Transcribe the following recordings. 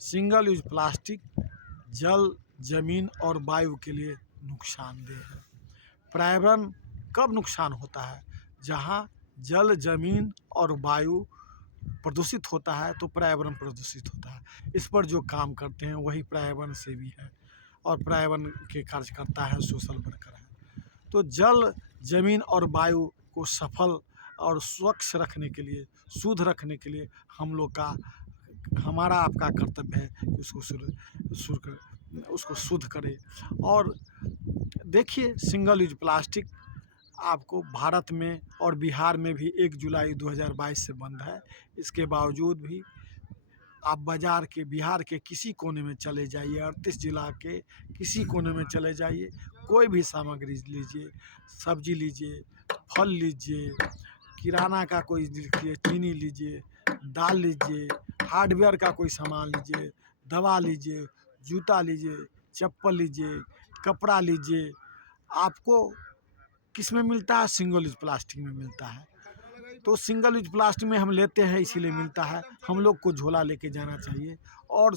Single use plastic जल, जमीन और वायु के लिए नुकसानदेह है। पर्यावरण कब नुकसान होता है? जहाँ जल, जमीन और वायु प्रदूषित होता है तो पर्यावरण प्रदूषित होता है। इस पर जो काम करते हैं वही पर्यावरण सेवी है और पर्यावरण के कार्यकर्ता है, सोशल वर्कर है। तो जल, जमीन और वायु को सफल और स्वच्छ रखने के लिए, शुद्ध रखने के लिए हमारा आपका कर्तव्य है कि उसको शुद्ध करें। और देखिए, सिंगल यूज प्लास्टिक आपको भारत में और बिहार में भी 1 जुलाई 2022 से बंद है। इसके बावजूद भी आप बाज़ार के, बिहार के किसी कोने में चले जाइए, 38 जिला के किसी कोने में चले जाइए, कोई भी सामग्री लीजिए, सब्जी लीजिए, फल लीजिए, किराना का कोई लीजिए, चीनी लीजिए, दाल लीजिए, हार्डवेयर का कोई सामान लीजिए, दवा लीजिए, जूता लीजिए, चप्पल लीजिए, कपड़ा लीजिए, आपको किस में मिलता है? सिंगल यूज प्लास्टिक में मिलता है। तो सिंगल यूज प्लास्टिक में हम लेते हैं इसीलिए मिलता है। हम लोग को झोला लेके जाना चाहिए और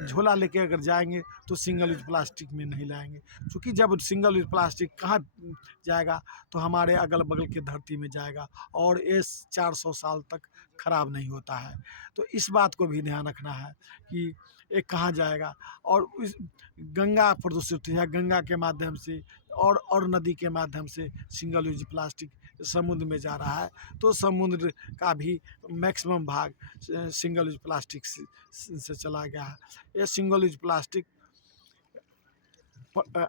झोला लेके अगर जाएंगे तो सिंगल यूज प्लास्टिक में नहीं लाएंगे, क्योंकि जब सिंगल यूज प्लास्टिक कहाँ जाएगा तो हमारे अगल बगल की धरती में जाएगा और ये 400 साल तक खराब नहीं होता है। तो इस बात को भी ध्यान रखना है कि ये कहाँ जाएगा। और इस गंगा प्रदूषित है, गंगा के माध्यम से और नदी के माध्यम से सिंगल यूज प्लास्टिक समुद्र में जा रहा है। तो समुद्र का भी मैक्सिमम भाग सिंगल यूज प्लास्टिक से चला गया है। ये सिंगल यूज प्लास्टिक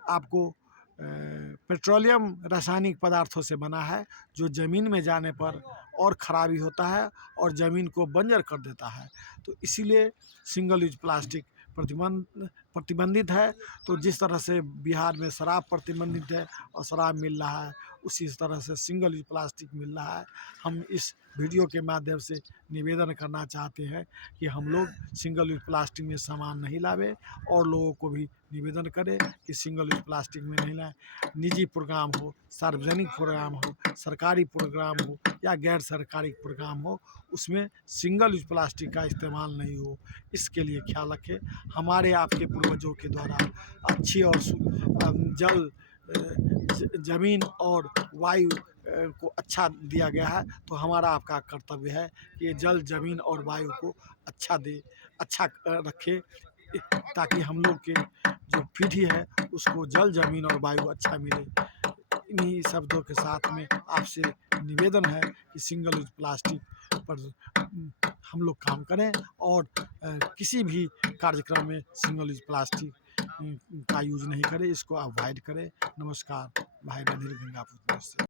आपको पेट्रोलियम रासायनिक पदार्थों से बना है, जो ज़मीन में जाने पर और ख़राबी होता है और ज़मीन को बंजर कर देता है। तो इसीलिए सिंगल यूज प्लास्टिक प्रतिबंधित है। तो जिस तरह से बिहार में शराब प्रतिबंधित है और शराब मिल रहा है, उसी तरह से सिंगल यूज प्लास्टिक मिल रहा है। हम इस वीडियो के माध्यम से निवेदन करना चाहते हैं कि हम लोग सिंगल यूज प्लास्टिक में सामान नहीं लावें और लोगों को भी निवेदन करें कि सिंगल यूज प्लास्टिक में नहीं लाएं। निजी प्रोग्राम हो, सार्वजनिक प्रोग्राम हो, सरकारी प्रोग्राम हो या गैर सरकारी प्रोग्राम हो, उसमें सिंगल यूज प्लास्टिक का इस्तेमाल नहीं हो, इसके लिए ख्याल रखें। हमारे आपके पूर्वजों के द्वारा अच्छी और जल, ज़मीन और वायु को अच्छा दिया गया है। तो हमारा आपका कर्तव्य है कि ये जल, ज़मीन और वायु को अच्छा रखे, ताकि हम लोग के जो पीढ़ी है उसको जल, ज़मीन और वायु अच्छा मिले। इन्हीं शब्दों के साथ में आपसे निवेदन है कि सिंगल यूज प्लास्टिक पर हम लोग काम करें और किसी भी कार्यक्रम में सिंगल यूज प्लास्टिक का यूज़ नहीं करें, इसको अवॉइड करें। नमस्कार, भाई बंधीर गंगापुर से।